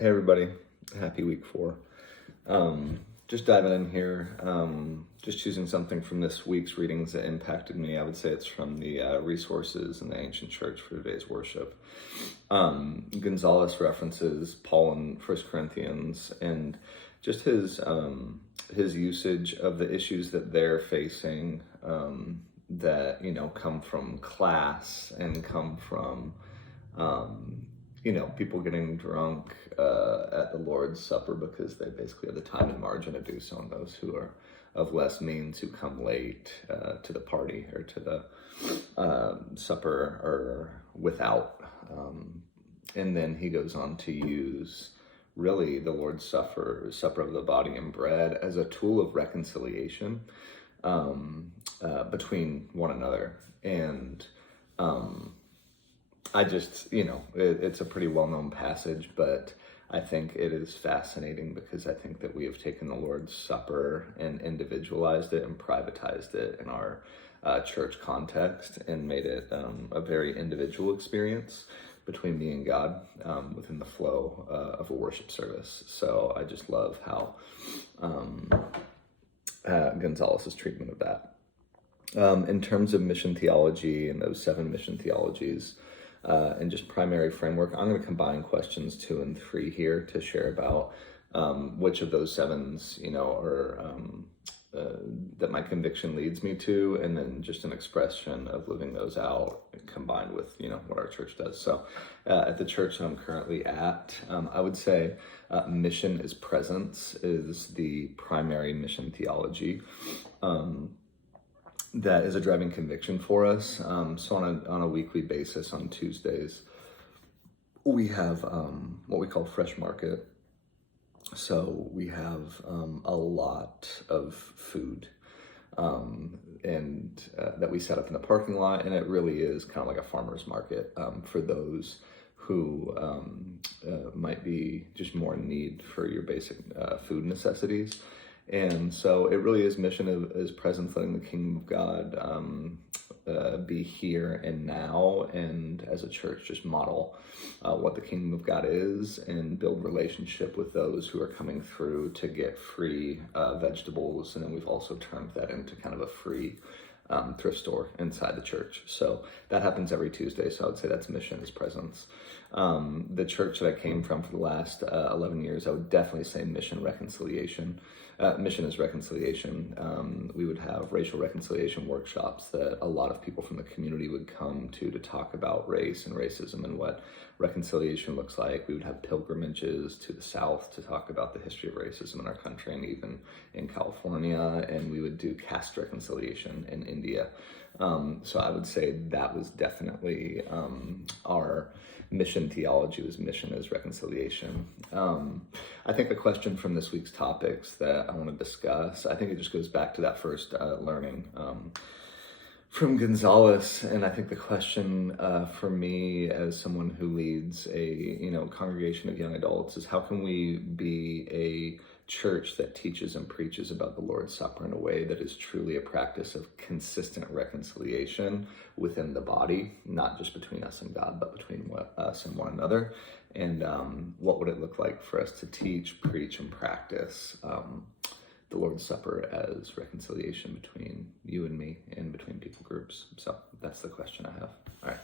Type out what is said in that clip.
Hey everybody, happy week 4. Just diving in here, just choosing something from this week's readings that impacted me. I would say it's from the resources in the ancient church for today's worship. Gonzalez references Paul in 1 Corinthians and just his usage of the issues that they're facing that, come from class and come from people getting drunk at the Lord's Supper because they basically have the time and margin to do so, and those who are of less means who come late to the party or to the supper or without. And then he goes on to use really the Lord's Supper of the body and bread as a tool of reconciliation between one another. And I just, it's a pretty well-known passage, but I think it is fascinating because I think that we have taken the Lord's Supper and individualized it and privatized it in our church context and made it a very individual experience between me and God within the flow of a worship service. So I just love how Gonzalez's treatment of that. In terms of mission theology and those 7 mission theologies, and just primary framework, I'm going to combine questions 2 and 3 here to share about which of those 7s, are that my conviction leads me to, and then just an expression of living those out combined with, what our church does. So at the church that I'm currently at, I would say mission is presence is the primary mission theology. That is a driving conviction for us. So on a weekly basis, on Tuesdays, we have what we call Fresh Market. So we have a lot of food and that we set up in the parking lot, and it really is kind of like a farmer's market for those who might be just more in need for your basic food necessities. And so it really is mission is presence, letting the kingdom of God be here and now, and as a church just model what the kingdom of God is and build relationship with those who are coming through to get free vegetables. And then we've also turned that into kind of a free thrift store inside the church. So that happens every Tuesday. So I would say that's mission is presence. The church that I came from for the last 11 years, I would definitely say mission reconciliation. Mission is reconciliation. We would have racial reconciliation workshops that a lot of people from the community would come to talk about race and racism and what reconciliation looks like. We would have pilgrimages to the South to talk about the history of racism in our country and even in California, and we would do caste reconciliation in India. So I would say that was definitely our mission theology, was mission as reconciliation. I think a question from this week's topics that I want to discuss, I think it just goes back to that first learning from Gonzalez. And I think the question for me as someone who leads a congregation of young adults is, how can we be a church that teaches and preaches about the Lord's Supper in a way that is truly a practice of consistent reconciliation within the body, not just between us and God, but between us and one another? And what would it look like for us to teach, preach, and practice the Lord's Supper as reconciliation between you and me and between people groups? So that's the question I have. All right.